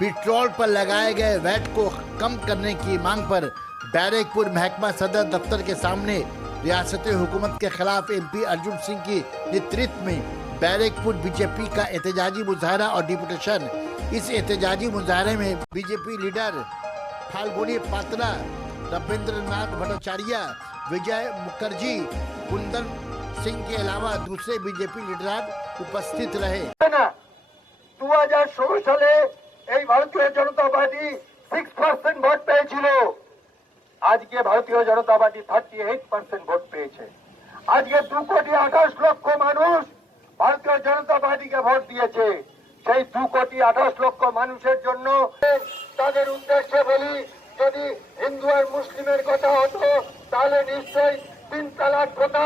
Petrol पर लगाए गए वैट को कम करने की मांग पर बैरकपुर महकमा सदर दफ्तर के सामने रियासती हुकूमत के खिलाफ एमपी अर्जुन सिंह की नेतृत्व में बैरकपुर बीजेपी का एहतजाजी मुजाहरा और डिपुटेशन। इस एहतजाजी मुजाहरे में बीजेपी लीडर फाल्गुनी पात्रा, रविंद्र नाथ भट्टाचार्य, विजय मुखर्जी, कुंदन सिंह के अलावा दूसरे बीजेपी लीडर उपस्थित रहे। 2016 সালে এই ভারতীয় জনতা পার্টি 6% ভোট পেয়েছিল। আজকে ভারতীয় জনতা পার্টি 38% ভোট পেয়েছে। আজকে 2,28,00,000 মানুষ ভারতীয় জনতা পার্টিকে ভোট দিয়েছে। সেই 2,28,00,000 মানুষের জন্য তাদের উদ্দেশ্যে বলি, যদি হিন্দু আর মুসলিমের কথা হতো তাহলে নিশ্চয়ই 3 তালাক প্রথা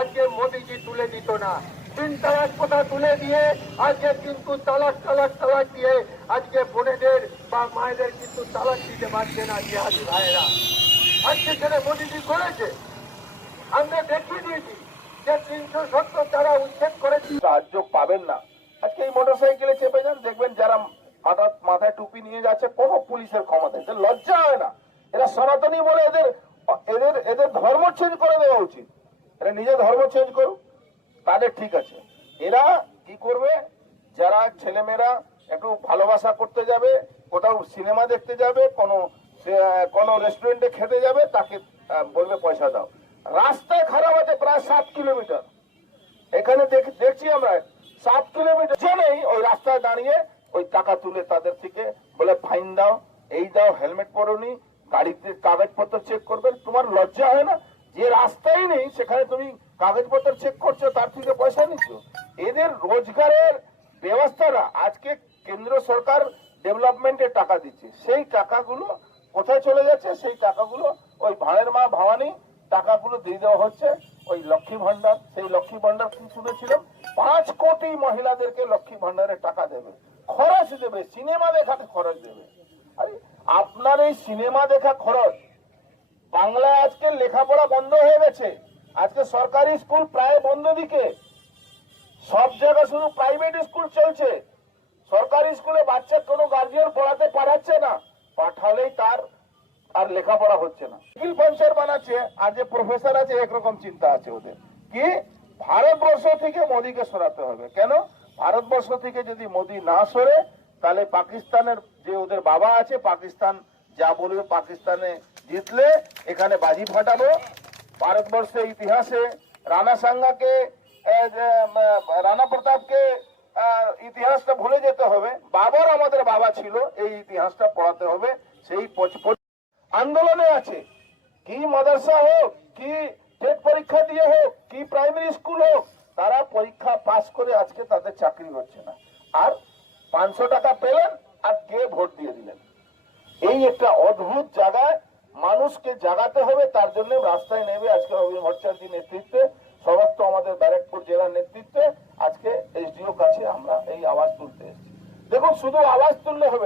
আজকে মোদিজি তুলে দিত না। 3 তালাক প্রথা তুলে দিয়ে আজকে কিন্তু তালাক দিয়ে আজকে বোনেদের বা মায়েদের কিন্তু তালাক দিতে পারছে না জিহাদি ভাইয়েরা। আজকে সেটা মোদিজি করেছে, আমরা দেখিয়ে দিয়েছি যে 370 তারা উচ্ছেদ করেছি। সাহায্য পাবেন না। আজকে এই মোটরসাইকেলে চেপে যান, দেখবেন যারা মাথায় টুপি নিয়ে যাচ্ছে কোনো পুলিশের ক্ষমতা নেই। লজ্জা হয় না? এরা সনাতনী বলে এদের ধর্ম চেঞ্জ করে দেওয়া উচিত। এরা নিজের ধর্ম চেঞ্জ করুক, তাদের ঠিক আছে। এরা কি করবে? যারা ছেলেমেয়েরা একটু ভালোবাসা করতে যাবে, কোথাও সিনেমা দেখতে যাবে, কোনো রেস্টুরেন্টে খেতে যাবে, তাকে বলবে পয়সা দাও। রাস্তায় খারাপ আছে প্রায় 7 কিলোমিটার, এখানে দেখছি আমরা 7 কিলোমিটার জন্যই ওই রাস্তায় দাঁড়িয়ে ওই টাকা তুলে তাদের থেকে বলে ফাইন দাও, এই দাও, হেলমেট পরোনি, গাড়িতে কাগজপত্র চেক করবে। তোমার লজ্জা হয় না? যে রাস্তাই নেই সেখানে তুমি কাগজপত্র চেক করছো, তার থেকে পয়সা নিচ্ছ। এদের রোজগারের ব্যবস্থাটা আজকে কেন্দ্র সরকার ডেভেলপমেন্টের টাকা দিচ্ছে, সেই টাকাগুলো কোথায় চলে যাচ্ছে? সেই টাকাগুলো ওই ভাঁড়ের মা ভবানী টাকাগুলো দিয়ে দেওয়া হচ্ছে ওই লক্ষ্মী ভান্ডার। সেই লক্ষ্মী ভান্ডার কি শুনেছিলাম, 5 কোটি মহিলাদেরকে লক্ষ্মী ভান্ডারের টাকা দেবে, খরচ দেবে, সিনেমা দেখাতে খরচ দেবে। আরে আপনার এই সিনেমা দেখা খরচ, বাংলায় আজকে লেখাপড়া বন্ধ হয়ে গেছে। আজকে সরকারি স্কুল প্রায় বন্ধ দিকে, সব জায়গায় শুধু প্রাইভেট স্কুল চলছে। সরকারি স্কুলে বাচ্চা কোনো গার্জিয়ান পড়াতে পাঠাচ্ছে না, পাঠালেই তার আর লেখাপড়া হচ্ছে না। স্কিল পাঞ্চার বানাচ্ছে। আর যে প্রফেসর আছে একরকম চিন্তা আছে ওদের, কি ভারতবর্ষ থেকে মোদীকে সরাতে হবে। কেন? ভারতবর্ষ থেকে যদি মোদী না সরে তাহলে পাকিস্তানের যে ওদের বাবা আছে, পাকিস্তান যা বলবে, পাকিস্তানে জিতলে এখানে বাজি ফাটাবো। ভারতবর্ষের ইতিহাসে রানা সাঙ্গাকে, রানা প্রতাপকে ইতিহাসটা ভুলে যেতে হবে। বাবার আমাদের বাবা ছিল, এই ইতিহাসটা পড়াতে হবে। সেই আন্দোলনে আছে, কি মাদ্রাসা হোক, কি টেট পরীক্ষা দিয়ে হোক, কি প্রাইমারি স্কুল হোক, তারা পরীক্ষা পাস করে আজকে তাদের চাকরি হচ্ছে না। আর 500 টাকা পেলেন আর কে ভোট দিয়ে দিলেন। এই একটা অদ্ভুত জায়গায় মানুষকে জাগাতে হবে, তার জন্য রাস্তায় নেবে আজকে রবীন্দ্র ভট্টাচার্যের নেতৃত্বে, সমস্ত আমাদের ব্যারাকপুর জেলার নেতৃত্বে আজকে এসডিও কাছে আমরা এই আওয়াজ তুলতে এসেছি। দেখুন, শুধু আওয়াজ তুললে হবে